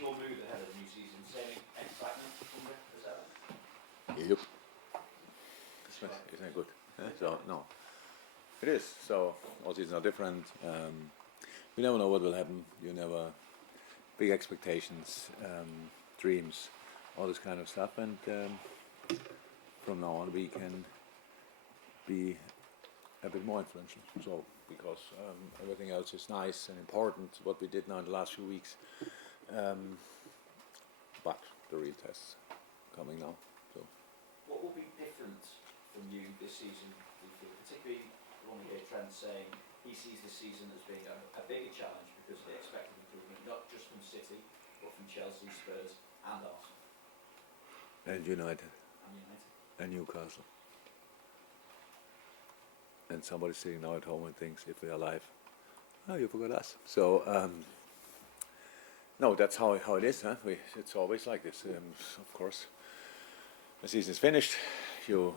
your mood ahead of the new season? Same excitement, as ever? Yep. Isn't it good? So no, it is. So all seasons are different. You never know what will happen. You never big expectations, dreams, all this kind of stuff. And from now on, we can be a bit more influential. So because everything else is nice and important, what we did now in the last few weeks. But the real test's coming now. So. What will be different from you this season, do you feel? Particularly when we hear Trent saying he sees this season as being a bigger challenge because of the expected improvement, not just from City, but from Chelsea, Spurs and Arsenal. And United. And Newcastle. And somebody sitting now at home and thinks, if we're alive, oh, you forgot us. So, no, that's how it is. Huh? It's always like this. Of course, the season is finished. You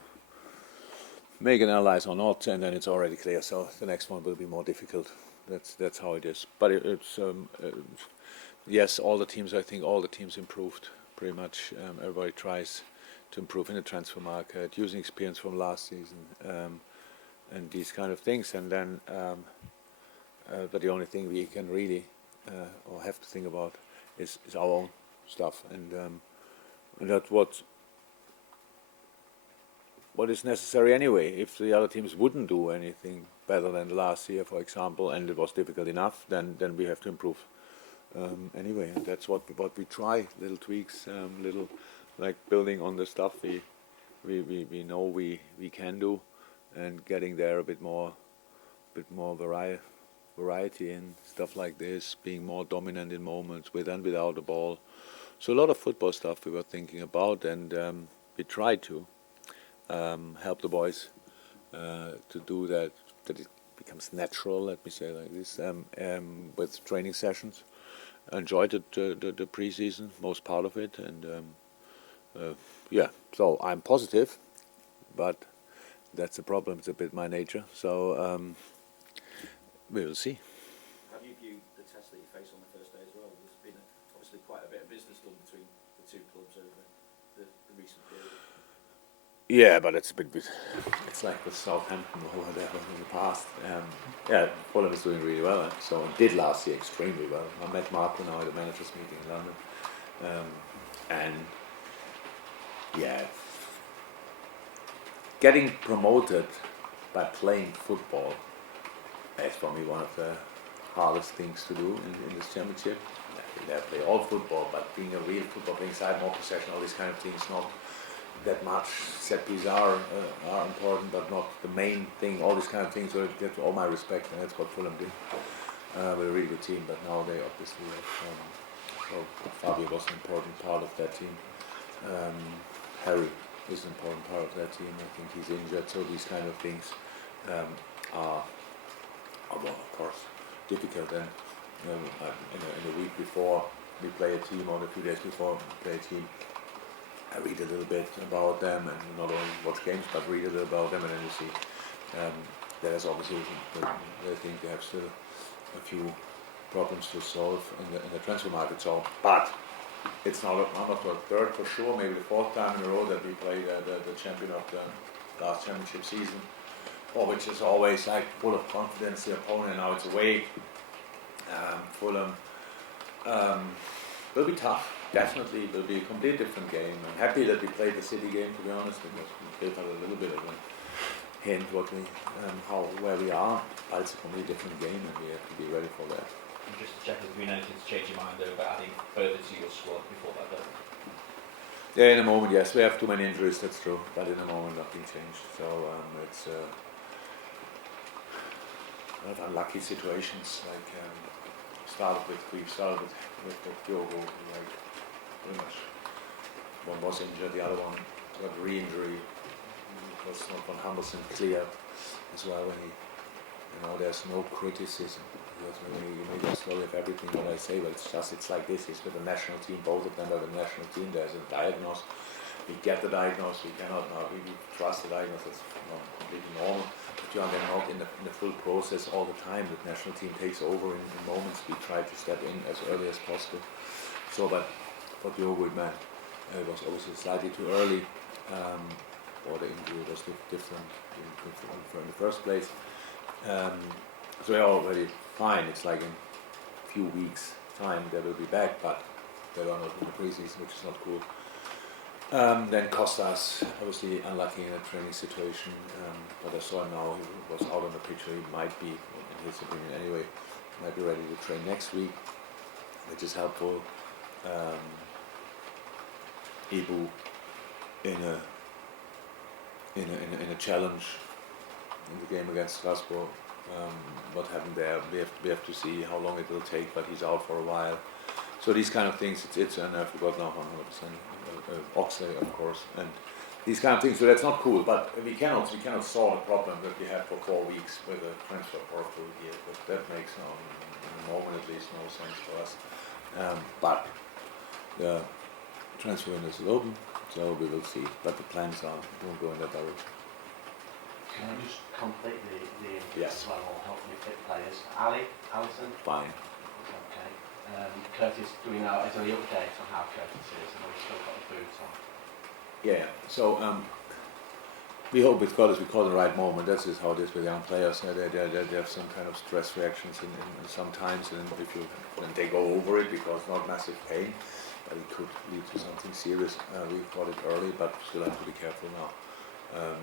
make an analysis or not, and then it's already clear. So the next one will be more difficult. That's how it is. But it's yes, all the teams. I think all the teams improved pretty much. Everybody tries to improve in the transfer market, using experience from last season, and these kind of things. And then, but the only thing we can really or have to think about is our own stuff, and that's what is necessary anyway. If the other teams wouldn't do anything better than last year, for example, and it was difficult enough, then we have to improve anyway. And that's what we try. Little tweaks, little like building on the stuff we know we can do, and getting there a bit more variety in stuff like this, being more dominant in moments with and without the ball. So a lot of football stuff we were thinking about, and we tried to help the boys to do that it becomes natural, let me say like this, with training sessions. Enjoyed the pre-season, most part of it, and yeah, so I'm positive, but that's the problem. It's a bit my nature, so we will see. How do you view the test that you face on the first day as well? There's been obviously quite a bit of business done between the two clubs over the recent period. Yeah, but it's like with Southampton or whatever in the past. Yeah, Fulham is doing really well. So did last year extremely well. I met Marco now at the managers' meeting in London, and yeah, getting promoted by playing football is for me one of the hardest things to do in this championship. They play all football, but being a real football, playing side, more possession, all these kind of things, not that much. Set pieces are important, but not the main thing. All these kind of things. So it gets all my respect, and that's what Fulham did. With a really good team, but now they obviously have. So Fabio was an important part of that team. Harry is an important part of that team. I think he's injured, so these kind of things are well, of course, difficult. And in the week before we play a team, or a few days before we play a team, I read a little bit about them, and not only watch games, but read a little about them, and then you see there's obviously I think they have still a few problems to solve in the transfer market. So, but it's not the third for sure, maybe the fourth time in a row that we play the champion of the last championship season, or which is always like full of confidence. The opponent now it's away. Fulham will be tough. Definitely, it will be a completely different game. I'm happy that we played the City game, to be honest, because we gave us a little bit of a hint where we are. But it's a completely different game, and we have to be ready for that. And just to check, have we noted to change your mind over adding further to your squad before that deadline? Yeah, in a moment, yes. We have too many injuries, that's true. But in a moment, nothing changed. So it's a lot of unlucky situations. Like we started with Diogo, like pretty much one was injured, the other one got re-injury. It was not 100% clear as well. When there's no criticism. Because you may just know if everything what I say, but it's like this. It's with the national team. Both of them are the national team. There's a diagnosis. We get the diagnosis. We cannot now really trust the diagnosis. It's not completely normal. But you are then not in the full process all the time. The national team takes over in moments. We try to step in as early as possible. So, but for Joe Woodman, it was obviously slightly too early, or the injury was different in the first place. So they're already fine. It's like in a few weeks' time they will be back, but they are not in the preseason, which is not cool. Then Costas, obviously unlucky in a training situation, but I saw him now, he was out on the pitch, so he might be, in his opinion anyway, might be ready to train next week, which is helpful. Ibu in a challenge in the game against Strasbourg. What happened there, we have to see how long it will take, but he's out for a while. So these kind of things, it's and I forgot now 100%, Oxley of course, and these kind of things, so that's not cool, but we cannot solve the problem that we had for 4 weeks with a transfer for a full year, but that makes in the moment at least no sense for us. But the transfer window is open, so we will see, but the plans don't go in that direction. Can I just complete the Yes. as well, or help me pick players? Alisson? Fine. Okay. Curtis, do we know, is there any update on how Curtis is? I know he's still got the boots on. Yeah, so we hope with Curtis we call the right moment. That's just how it is with young players. They have some kind of stress reactions in sometimes, and if you they go over it because not massive pain, but it could lead to something serious. We caught it early, but still have to be careful now. And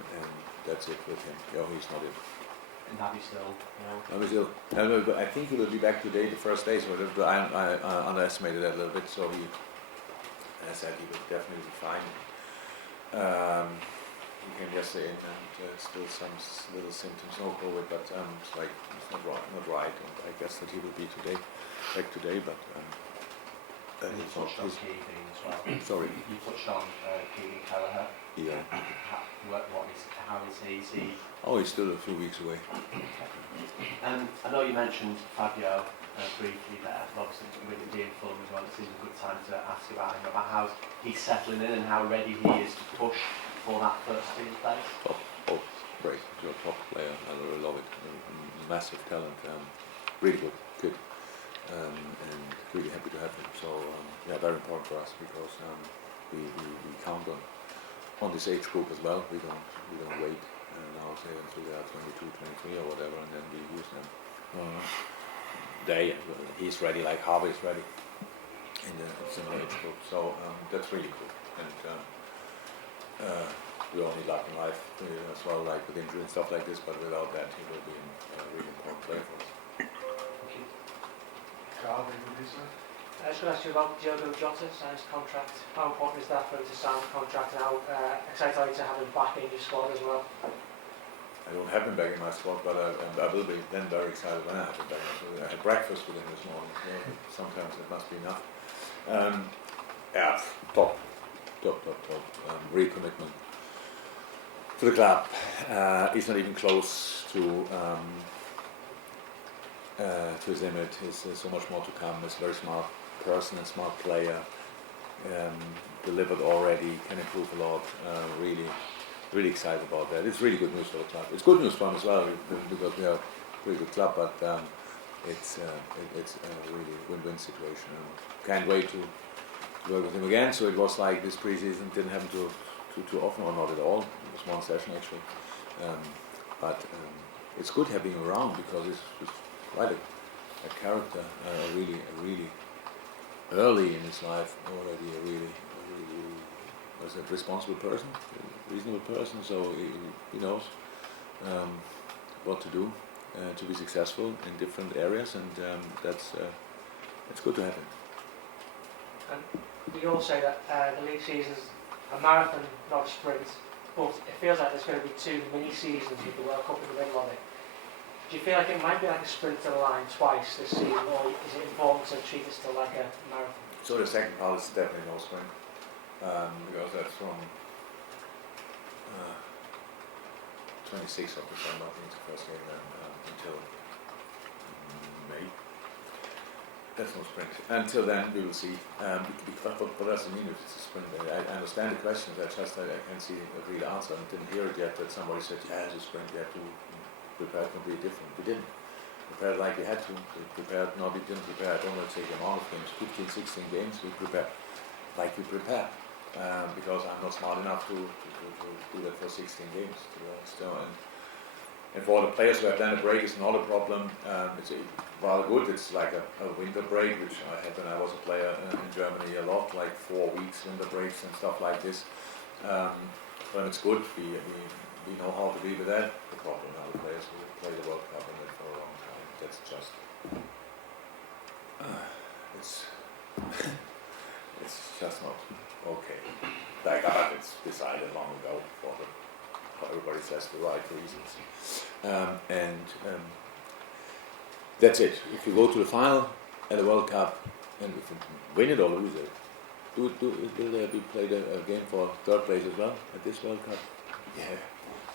that's it with him. He's not it. And Naby still, Naby still. But I think he will be back today, the first day. So I underestimated that a little bit. So I said he will definitely be fine. He came yesterday in and still some little symptoms, no COVID, but it's like it's not right. And I guess that he will be back today, but. You touched on Keegan as well. Sorry. You touched on Keegan Kelleher. Yeah. How is he? Is he? Oh, he's still a few weeks away. I know you mentioned Fabio briefly there, but obviously with him being Fulham as well, it seems a good time to ask about him, about how he's settling in and how ready he is to push for that first team place. Great. He's a top player. I really love it. Massive talent. Really good. And really happy to have him. So very important for us because we count on this age group as well. We don't wait now say until they are 22, 23 or whatever, and then we use them. He's ready, like Harvey is ready in the similar age group. So that's really cool. And we all need luck in life as well, like with injury and stuff like this. But without that, he will be a really important player for us. I just want to ask you about Diogo Jota signing his contract. How important is that for him to sign the contract, and how excited are you to have him back in your squad as well? I don't have him back in my squad, but I will be then very excited when I have him back. I had breakfast with him this morning, so sometimes it must be enough. Top. Real commitment to the club. He's not even close to his limit. There's so much more to come. He's a very smart person and smart player. Delivered already, can improve a lot. Really excited about that. It's really good news for the club. It's good news for him as well because we are a pretty good club, but it's a really win-win situation. Can't wait to work with him again. So it was like this preseason didn't happen too often, or not at all. It was one session actually, but it's good having him around because it's quite a character, really early in his life already. A really was a responsible person, a reasonable person. So he knows what to do to be successful in different areas, and it's good to have him. And we all say that the league season's a marathon, not a sprint, but it feels like there's going to be 2 mini seasons with the World Cup in the middle of it. Do you feel like it might be like a sprint to the line twice this season, or is it important to treat it still like a marathon? So the second part is definitely no sprint, because that's from 26th of December, I think it's the first game, until May. That's no sprint. Until then, we will see. What does it mean if it's a sprint? I understand the questions. I can't see a real answer. I didn't hear it yet that somebody said, yeah, it's a sprint. You have to prepare completely different. We didn't. The prepared like we had to. We prepared, no, we didn't prepare, I don't want to say the amount of games, 15, 16 games, we prepared like we prepare. Because I'm not smart enough to do that for 16 games, to be honest. So, and for the players who have done a break, it's not a problem. It's rather good. It's like a winter break, which I had when I was a player in Germany a lot, like 4 weeks winter breaks and stuff like this. But it's good. We know how to deal with that. The problem are the players who play the World Cup and that for a long time. That's just it's just not okay. Like, but it's decided long ago for everybody says the right reasons. That's it. If you go to the final at the World Cup, and if you win it or lose it, will there be played a game for third place as well at this World Cup? Yeah.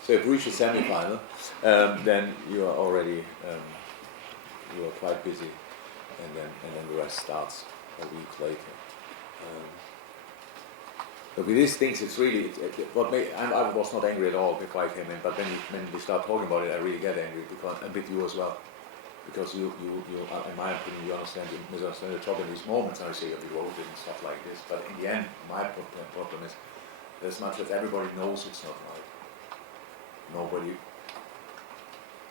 So if you reach the semi-final, then you are already you are quite busy, and then the rest starts a week later. But with these things, it's really I was not angry at all before I came in, but when we start talking about it, I really get angry because and with you as well, because you in my opinion, you misunderstand the job in these moments. And I say we wrote it and stuff like this, but in the end, my problem is that as much as everybody knows it's not right, nobody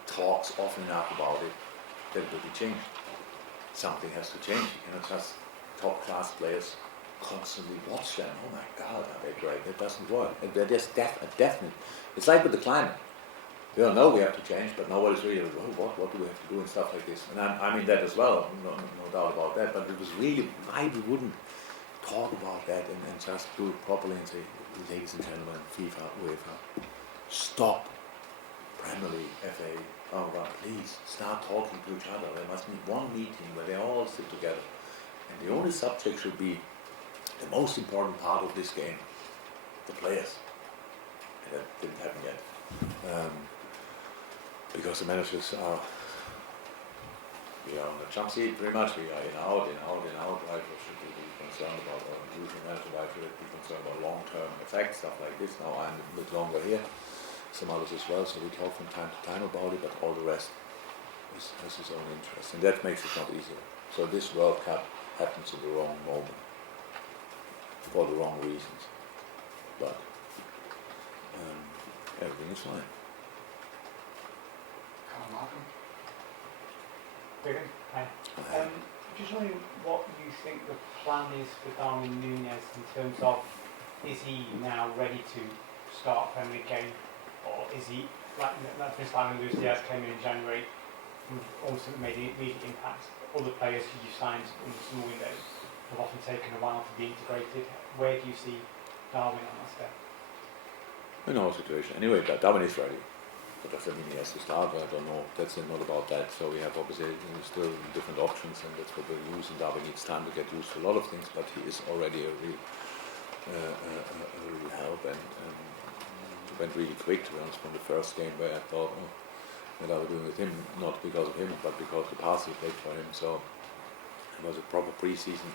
talks often enough about it. That will be changed. Something has to change. You cannot just top class players constantly watch them. Oh my God, are they great? That doesn't work. And they're just definite. It's like with the climate. We all know we have to change, but nobody's really, what do we have to do and stuff like this. And I mean that as well, no doubt about that. But it was really why we wouldn't talk about that and just do it properly and say, ladies and gentlemen, FIFA, UEFA, stop. Premier League, FA, please start talking to each other. There must be one meeting where they all sit together. And the only subject should be the most important part of this game, the players. And that didn't happen yet. Because the managers are, we are on the jump seat pretty much, we are in, out, why should we be concerned about, or usually manager, why should we be concerned about long-term effects, stuff like this. Now I'm a bit longer here, some others as well, so we talk from time to time about it, but all the rest has its own interest, and that makes it not easier. So this World Cup happens in the wrong moment, for the wrong reasons, but everything is fine. Jurgen, hi. Just wondering what you think the plan is for Darwin Núñez in terms of, is he now ready to start a Premier League game, or is he, like this time when Luis Diaz came in January, also made an immediate impact? Other players who you signed in the summer window have often taken a while to be integrated. Where do you see Darwin on that step? In our situation, anyway, Darwin is ready. But does that mean he has to start? I don't know. That's not about that. So we have obviously still different options, and that's what we'll use. And Darwin needs time to get used to a lot of things, but he is already a real help, and went really quick, to be honest, from the first game where I thought, what are we doing with him? Not because of him, but because the pass he played for him. So it was a proper pre-season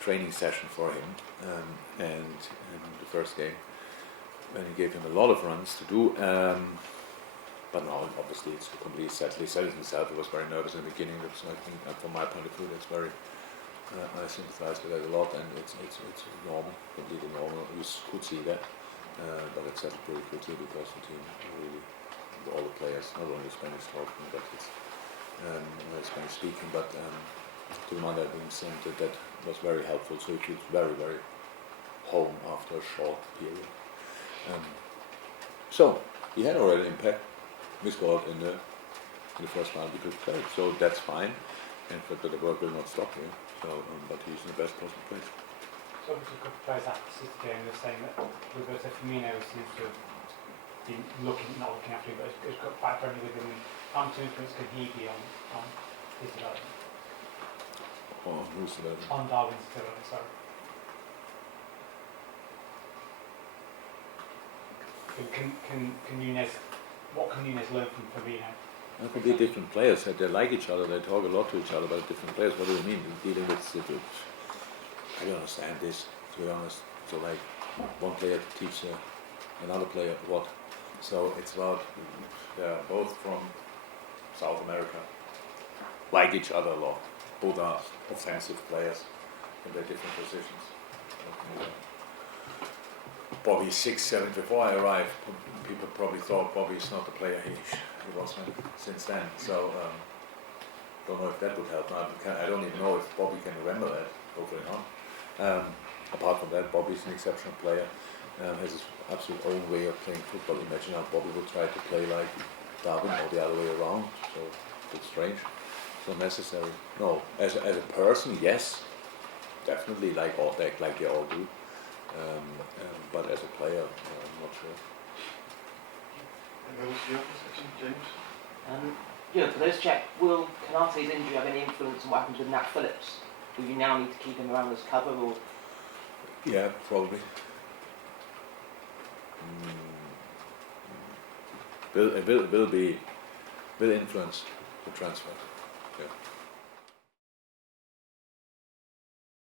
training session for him, and the first game, and he gave him a lot of runs to do. But now, obviously, it's completely settled. He said it himself. He was very nervous in the beginning. That's, I think, from my point of view, that's very. I sympathize with that a lot, and it's normal, completely normal. You could see that, but it's settled pretty quickly because the team really, all the players, not only Spanish talking, but it's Spanish speaking, but to the man that being sent, that was very helpful. So he feels very, very home after a short period. So he had already an impact. We scored in the first round because we played, so that's fine. And but the work will not stop here. So, but he's in the best possible place. So obviously, a couple of players after the City game were saying that Roberto Firmino seems to have been not looking after him, but has got quite friendly with him. And how much influence can he be on his development? Oh, who's development? On Darwin's development, sorry. Can Núñez, what can Núñez learn from Firmino? They could be different players. They like each other. They talk a lot to each other about different players. What do you mean? Dealing with I don't understand this, to be honest. So like one player to teach another player what. So it's about they're both from South America, like each other a lot. Both are offensive players in their different positions. Bobby's 6'7". Before I arrived, people probably thought Bobby's not the player he was since then. So don't know if that would help. I don't even know if Bobby can remember that. Hopefully not. Apart from that, Bobby's an exceptional player. Has his absolute own way of playing football. Imagine how Bobby would try to play like Darwin or the other way around. So it's strange. So necessary. No, as a person, yes, definitely like they all do. But as a player, I'm not sure. And what was the other section, James? For those check, will Konate's injury have any influence on what happens with Nat Phillips? Do you now need to keep him around as cover, or? Yeah, probably. Will influence the transfer. Yeah.